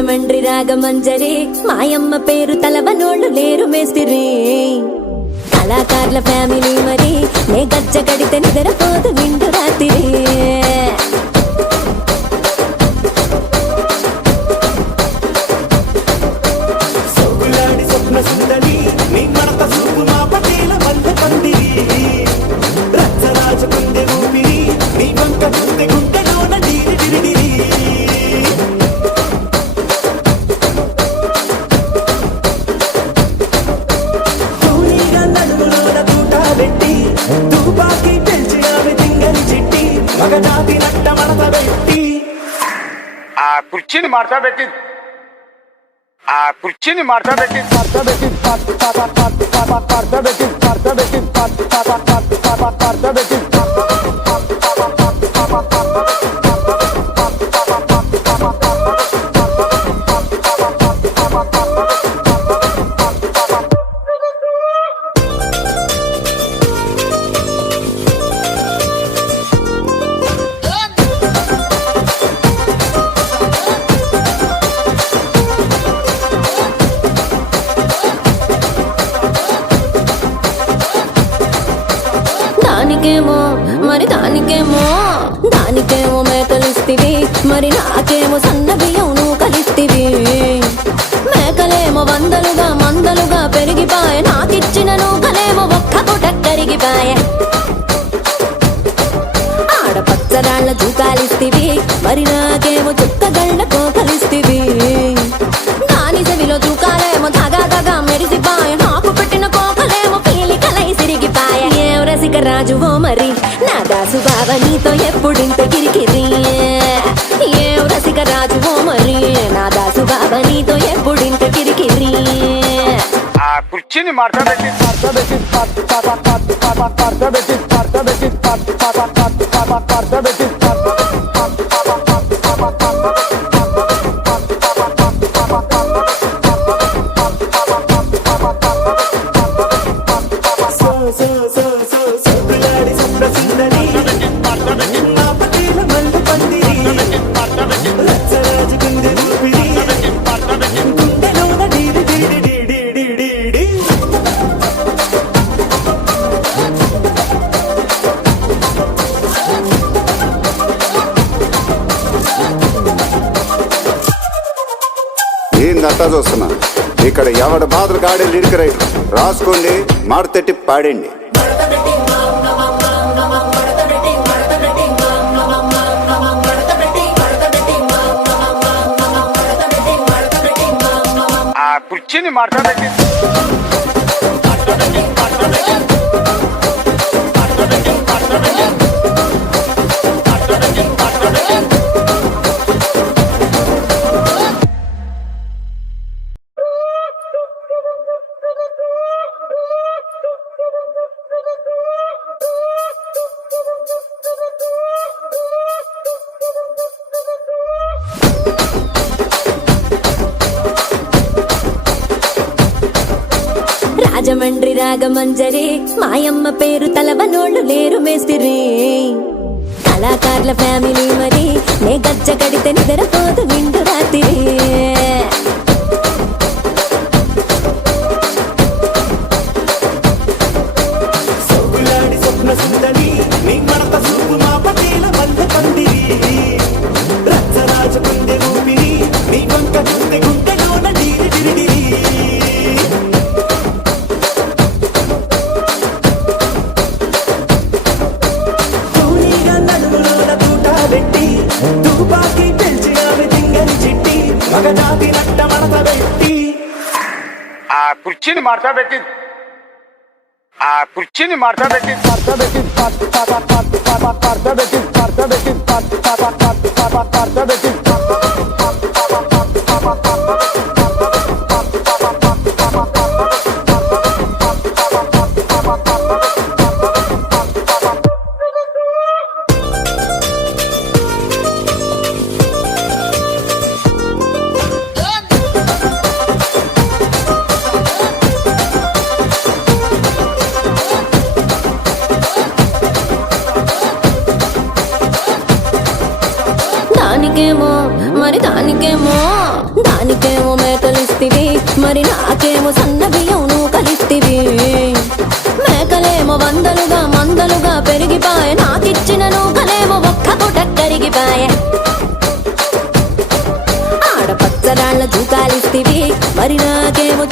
రాజమండ్రి రాగమంజరి మాయమ్మ పేరు తలవనోళ్ళు లేరు మేస్తిరి కళాకారుల ఫ్యామిలీ మరి నే గజ్జ కడితే నిద్రపోదు నిండు రాత్రి కుర్చీని మార్చబెట్టి కుర్చీని మార్చబెట్టి దానికేమో మేకలిస్తివి మరి నాకేమో సన్న బియ్యం నువ్వు కలిస్తివి మేకలేమో మందలుగా పెరిగిపాయ నాకిచ్చిన నూకలేమో ఒక్క పూట కరిగిపాయ ఆడపచ్చరాళ్ళ జూకాలిస్తివి మరి నాకేమో చుక్కగళ్ళ కోకలిస్తివి దాని చెవిలో జూకాలేమో దగా మెరిసిపాయ నాకు పెట్టిన కోకలేమో పీలికలై సిరిగిపాయ ఏం రసిక రాజువో మరి నా దాసు బాబా నీతో ఎప్పుడింత కిరికిరి ఏం రసిక రాజువో మరి నా దాసు బాబా నీతో ఎప్పుడింత కిరికిరి కుర్చీని మార్చబెట్టి ఏందంతా చూస్తున్నా ఇక్కడ ఎవడ బాధలు కాడే లిరిక్ రైటర్ రాసుకోండి మాడతెట్టి పాడండి. కుర్చీని మార్చబెట్టి రాజమండ్రి రాగమంజరి మాయమ్మ పేరు తలవనోళ్ళు లేరు మేస్తిరి కళాకారుల ఫ్యామిలీ మరి నే గజ్జ కడితే నిద్రపోదు నిండు రాత్రి కుర్చీని మార్చబెట్టి కుర్చీని మార్చబెట్టి మరి నాకేమో సన్న బియ్యం నువ్వు కలిస్తివి మేకలేమో వందలుగా మందలుగా పెరిగిపాయే నాకిచ్చిన నూకలేమో ఒక్క పూట కరిగిపాయే ఆడపచ్చరాళ్ళ జూకాలిస్తివి మరి నాకేమో